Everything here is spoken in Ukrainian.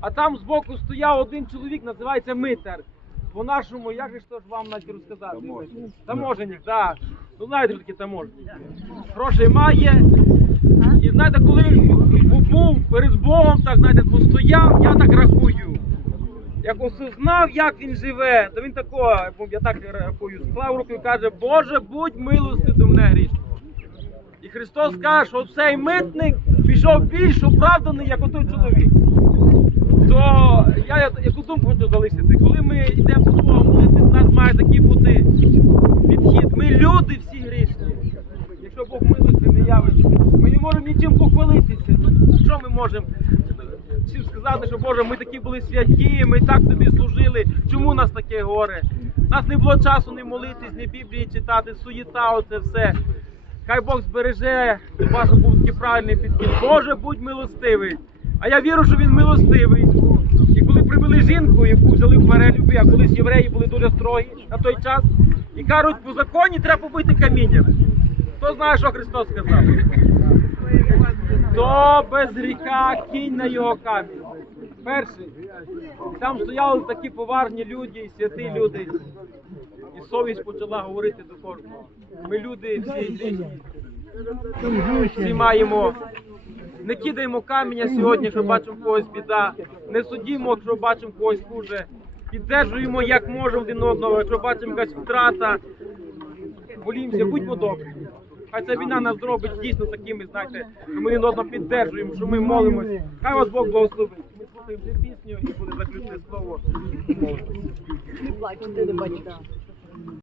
А там збоку стояв один чоловік, називається Митер. По-нашому, як же ж то ж вам навіть розказати? Таможенник, так. Ну знаєте, що таке таможенник. Грошей має. І знаєте, коли він був перед Богом, так знаєте, постояв, я так рахую. Як осознав, як він живе, то він такого, я так рахую, склав руку і каже, Боже, будь милости до мене грішного. І Христос каже, що цей митник пішов більш оправданий, як отой чоловік. То я яку думку хочу залишити, коли ми йдемо до Бога молитись, у нас має такий бути підхід. Ми люди всі грішні. Якщо Бог милости не явить, ми не можемо нічим похвалитися. Ну, що ми можемо всім сказати, що Боже, ми такі були святі, ми так тобі служили. Чому нас таке горе? У нас не було часу не молитись, не Біблії читати, суєта, оце все. Хай Бог збереже, щоб ваш був правильний підхід. Боже, будь милостивий. А я вірю, що він милостивий. І коли привели жінку, яку взяли в перелюбі, а колись євреї були дуже строгі на той час, і кажуть, по законі треба побити камінням. Хто знає, що Христос сказав? То без гріха кінь на його камінь. Перший. Там стояли такі поважні люди, і святі люди. І совість почала говорити до кожного. Ми люди всі. Всі маємо. Не кидаємо каміння сьогодні, якщо бачимо когось біда. Не судімо, якщо бачимо когось хуже. Піддержуємо як можемо один одного, якщо бачимо якась втрата. Волімося, будьмо добрі. Хай ця війна нас зробить дійсно такими, знаєте, що ми один одного піддержуємо, що ми молимось. Хай вас Бог благословить. Ми слухаємо цю пісню і буде заключне слово. Не плачте, не бачите.